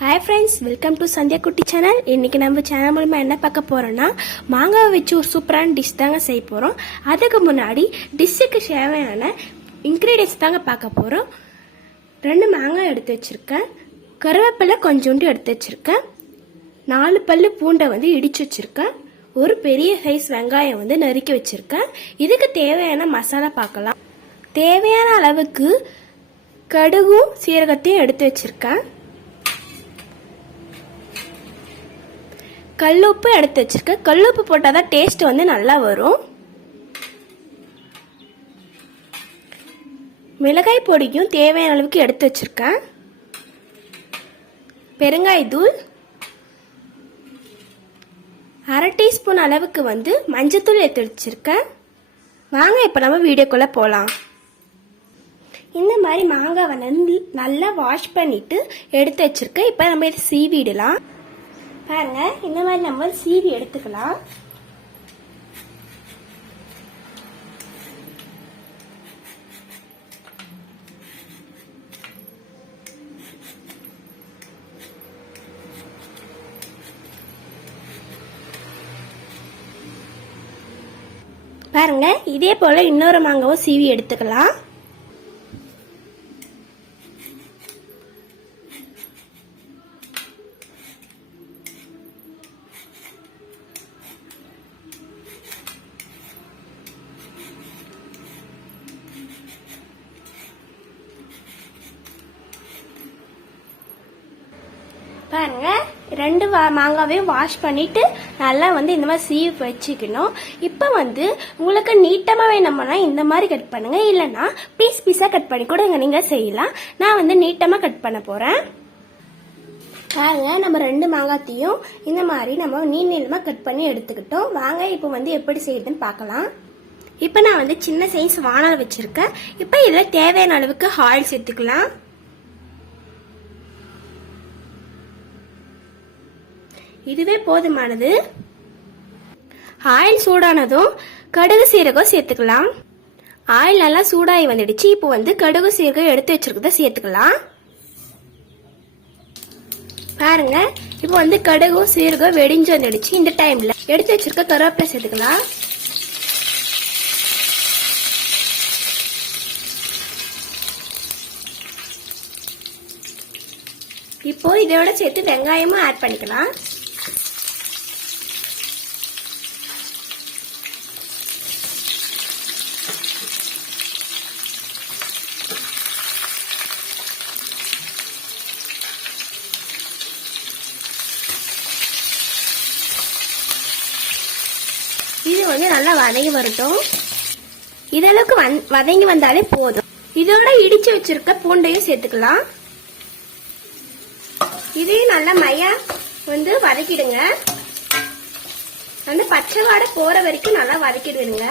Hi friends welcome to Sandhya Kutty channel இன்றைக்கி நம்ம channel மூலமாக என்ன பார்க்க போகிறோன்னா மாங்காவை வச்சு ஒரு சூப்பரான டிஷ் தாங்க செய்ய போகிறோம் அதுக்கு முன்னாடி டிஷ்ஷுக்கு தேவையான இன்க்ரீடியன்ஸ் தாங்க பார்க்க போகிறோம் ரெண்டு மாங்காய் எடுத்து வச்சுருக்கேன். கருவேப்பிலை கொஞ்சோண்டு எடுத்து வச்சுருக்கேன். நாலு பல்லு பூண்டை வந்து இடித்து வச்சுருக்கேன். ஒரு பெரிய சைஸ் வெங்காயம் வந்து நறுக்கி வச்சுருக்கேன். இதுக்கு தேவையான மசாலா பார்க்கலாம். தேவையான அளவுக்கு கடுகும் சீரகத்தையும் எடுத்து வச்சுருக்கேன். கல்லுப்பு எடுத்து வச்சிருக்கேன். கல்லுப்பு போட்டால் தான் டேஸ்ட் வந்து நல்லா வரும். மிளகாய் பொடியும் தேவையான அளவுக்கு எடுத்து வச்சுருக்கேன். பெருங்காய் தூள். அரை டீஸ்பூன் அளவுக்கு வந்து மஞ்சத்தூள் எடுத்து வச்சுருக்கேன். வாங்க இப்போ நம்ம வீடியோக்குள்ளே போகலாம் இந்த மாதிரி மாங்காவை நல்லா வாஷ் பண்ணிவிட்டு எடுத்து வச்சிருக்கேன். இப்போ நம்ம இதை சீவிடலாம். பாருங்க இந்த மாதிரி நம்ம சீவி எடுத்துக்கலாம். பாருங்க இதே போல இன்னொரு மாங்காவும் சீவி எடுத்துக்கலாம். பாருங்க. ரெண்டு வா- மாங்காவையும் வாஷ் பண்ணிட்டு நல்லா வந்து இந்த மாதிரி சீவி வச்சுக்கணும். இப்போ வந்து உங்களுக்கு நீட்டமாக வேணும்னா இந்த மாதிரி கட் பண்ணுங்க. இல்லைன்னா பீஸ் பீஸாக கட் பண்ணி கூட இங்க நீங்க செய்யலாம். நான் வந்து நீட்டமாக கட் பண்ண போறேன். பாருங்க நம்ம ரெண்டு மாங்காத்தையும் இந்த மாதிரி நம்ம நீள் நீளமாக கட் பண்ணி எடுத்துக்கிட்டோம். வாங்க இப்போ வந்து எப்படி செய்யுதுன்னு பார்க்கலாம். இப்போ நான் வந்து சின்ன சைஸ் வானல் வச்சுருக்கேன். இப்போ இதில் தேவையான அளவுக்கு ஆயில் சேர்த்துக்கலாம். இதுவே போதுமானது. ஆயில் சூடானதும் கடுகு சீரகம் சேர்த்துக்கலாம். ஆயில் நல்லா சூடாகி வந்துடுச்சு. இப்போ வந்து கடுகு சீரகம் எடுத்து வச்சிருக்கத சேர்த்துக்கலாம். பாருங்க இப்போ வந்து கடுகும் சீரகம் வெடிஞ்சு வந்துடுச்சு. இந்த டைம்ல எடுத்து வச்சிருக்க கருவேப்பிலை சேர்த்துக்கலாம். இப்போ இதோட சேர்த்து வெங்காயமும் ஆட் பண்ணிக்கலாம். கொஞ்சம் நல்லா வதங்கி வரட்டும். இதளவுக்கு வந்- வதங்கி வந்தாலே போதும். இதோட இடிச்சு வச்சிருக்க பூண்டையும் சேர்த்துக்கலாம். இதையும் நல்லா மையா வந்து வதக்கிடுங்க. அந்த பச்சை வாடை போற வரைக்கும் நல்லா வதக்கிடுங்க.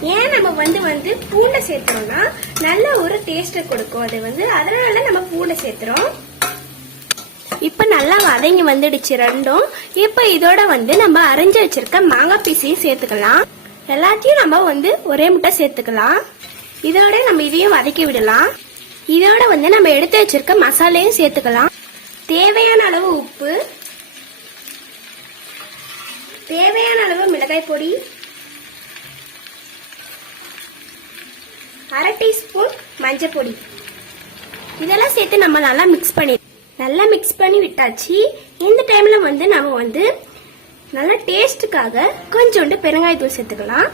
ஏன் நம்ம வந்து வந்து பூண்டை சேர்த்துறோம்னா நல்ல ஒரு டேஸ்ட்டை கொடுக்கும். அது வந்து அதனால நம்ம பூண்டை சேர்த்துறோம் இப்போ நல்லா வதங்கி வந்துடுச்சு ரெண்டும். இப்போ இதோட வந்து நம்ம அரைஞ்சு வச்சிருக்க மாங்காய் பீஸையும் சேர்த்துக்கலாம். எல்லாத்தையும் நம்ம வந்து ஒரே முட்டை சேர்த்துக்கலாம். இதோட நம்ம இதையும் வதக்கி விடலாம். இதோட வந்து நம்ம எடுத்து வச்சிருக்க மசாலையும் சேர்த்துக்கலாம். தேவையான அளவு உப்பு. தேவையான அளவு மிளகாய் பொடி. அரை டீஸ்பூன் மஞ்சள் பொடி. இதெல்லாம் சேர்த்து நம்ம நல்லா மிக்ஸ் பண்ணி நல்லா மிக்ஸ் பண்ணி விட்டாச்சு. இந்த டைம்ல வந்து நம்ம வந்து நல்லா டேஸ்ட்டுக்காக கொஞ்சோண்டு பெருங்காயத்தூள் சேர்த்துக்கலாம்.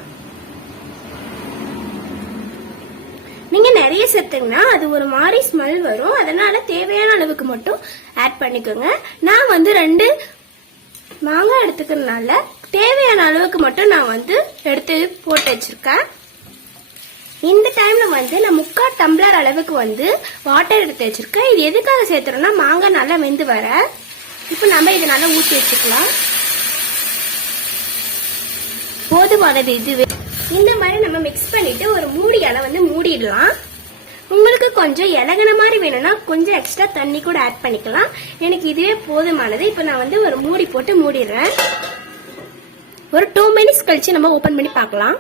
நீங்க நிறைய சேர்த்தீங்கன்னா அது ஒரு மாதிரி ஸ்மெல் வரும். அதனால தேவையான அளவுக்கு மட்டும் ஆட் பண்ணிக்கோங்க. நான் வந்து ரெண்டு மாங்காய் எடுத்துக்கிறதுனால தேவையான அளவுக்கு மட்டும் நான் வந்து எடுத்து போட்டு வச்சிருக்கேன். இந்த டைம்ல வந்து நான் முக்கால் டம்ளர் அளவுக்கு வந்து வாட்டர் எடுத்து வச்சிருக்கேன். இது எதுக்காக சேர்த்துறோம்னா மாங்காய் நல்லா வெந்து வர. இப்போ நம்ம இதை நல்லா ஊற்றி வச்சுக்கலாம். போதுமானது இதுவே. இந்த மாதிரி நம்ம மிக்ஸ் பண்ணிட்டு ஒரு மூடியால வந்து மூடிடலாம். உங்களுக்கு கொஞ்சம் இலகுன மாதிரி வேணும்னா கொஞ்சம் எக்ஸ்ட்ரா தண்ணி கூட ஆட் பண்ணிக்கலாம். எனக்கு இதுவே போதுமானது. இப்போ நான் வந்து ஒரு மூடி போட்டு மூடிடுறேன். ஒரு டூ மினிட்ஸ் கழிச்சு நம்ம ஓபன் பண்ணி பார்க்கலாம்.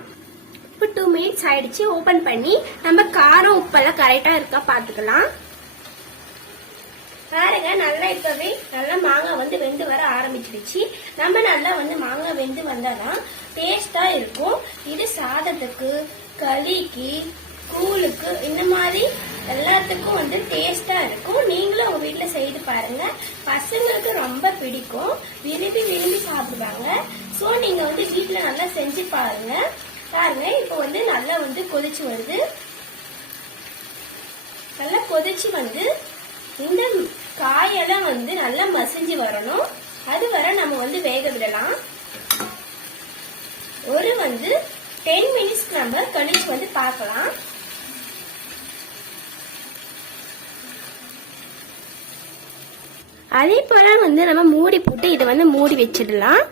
இப்போ டூ மினிட்ஸ் ஆயிடுச்சு. ஓபன் பண்ணி நம்ம காரம் உப்பெல்லாம் கரெக்டா இருக்கா பார்த்துக்கலாம். பாருங்க நல்லா இப்பவே நல்லா மாங்காய் வந்து வெந்து வர ஆரம்பிச்சிடுச்சு நம்ம நல்லா வந்து மாங்காய் வெந்து வந்தாதான் டேஸ்டா இருக்கும். இது சாதத்துக்கு களிக்கு கூழுக்கு இந்த மாதிரி எல்லாத்துக்கும் வந்து டேஸ்டா இருக்கும். நீங்களும் உங்க வீட்டுல செய்து பாருங்க. பசங்களுக்கு ரொம்ப பிடிக்கும். விரும்பி விரும்பி சாப்பிடுவாங்க. சோ நீங்க வந்து வீட்டுல நல்லா செஞ்சு பாருங்க. பாருங்க. இப்போ வந்து நல்லா வந்து கொதிச்சு வருது. நல்லா கொதிச்சு வந்து இந்த காயெல்லாம் வந்து நல்லா மசிஞ்சு வரணும். அது வரை நம்ம வந்து வேக விடலாம். ஒரு வந்து டென் மினிட்ஸ்க்கு நம்ம கழிச்சு வந்து பார்க்கலாம். அதே போல வந்து நம்ம மூடி போட்டு இதை வந்து மூடி வச்சிடலாம்.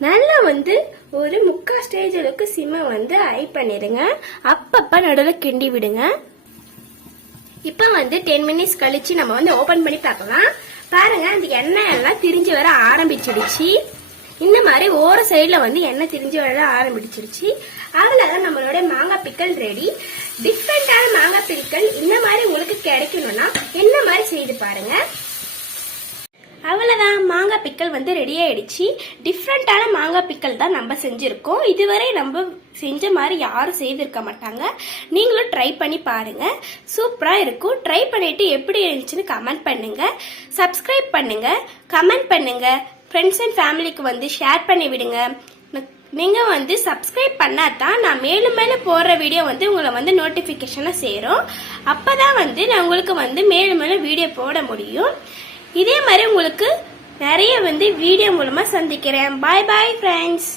நல்லா வந்து ஒரு முக்கா ஸ்டேஜ் அளவுக்கு சிம்மை வந்து ஹை பண்ணிடுங்க. அப்பப்போ நடுவில் கிண்டி விடுங்க. இப்போ வந்து டென் மினிட்ஸ் கழிச்சு நம்ம வந்து ஓப்பன் பண்ணி பார்க்கலாம். பாருங்க அந்த எண்ணெய் எல்லாம் திரிஞ்சு வர ஆரம்பிச்சிடுச்சு. இந்த மாதிரி ஓர சைடில் வந்து எண்ணெய் திரிஞ்சு வர ஆரம்பிச்சிருச்சு அவ்வளவுதான் நம்மளோட மாங்காய் பிக்கல் ரெடி டிஃப்ரெண்டான மாங்காய் பிக்கல் இந்த மாதிரி உங்களுக்கு கிடைக்கணும்னா என்ன மாதிரி செய்து பாருங்கள் அவ்வளோதான் மாங்காய் பிக்கல் வந்து ரெடி ஆயிடுச்சு. டிஃப்ரெண்ட்டான மாங்காய் பிக்கல் தான் நம்ம செஞ்சுருக்கோம். இதுவரை நம்ம செஞ்ச மாதிரி யாரும் செய்திருக்க மாட்டாங்க. நீங்களும் ட்ரை பண்ணி பாருங்கள் சூப்பராக இருக்கும். ட்ரை பண்ணிவிட்டு எப்படி இருந்துச்சுன்னு கமெண்ட் பண்ணுங்கள் சப்ஸ்கிரைப் பண்ணுங்கள் கமெண்ட் பண்ணுங்கள் ஃப்ரெண்ட்ஸ் அண்ட் ஃபேமிலிக்கு வந்து ஷேர் பண்ணி விடுங்க. நீங்கள் வந்து சப்ஸ்கிரைப் பண்ணாதான் நான் மேலும் மேலும் போடுற வீடியோ வந்து உங்களை வந்து நோட்டிஃபிகேஷனாக சேரும். அப்போ தான் வந்து நான் உங்களுக்கு வந்து மேலும் மேலும் வீடியோ போட முடியும். இதே மாதிரி உங்களுக்கு நிறைய வந்து வீடியோ மூலமாக சந்திக்கிறேன். பாய் பாய் ஃப்ரெண்ட்ஸ்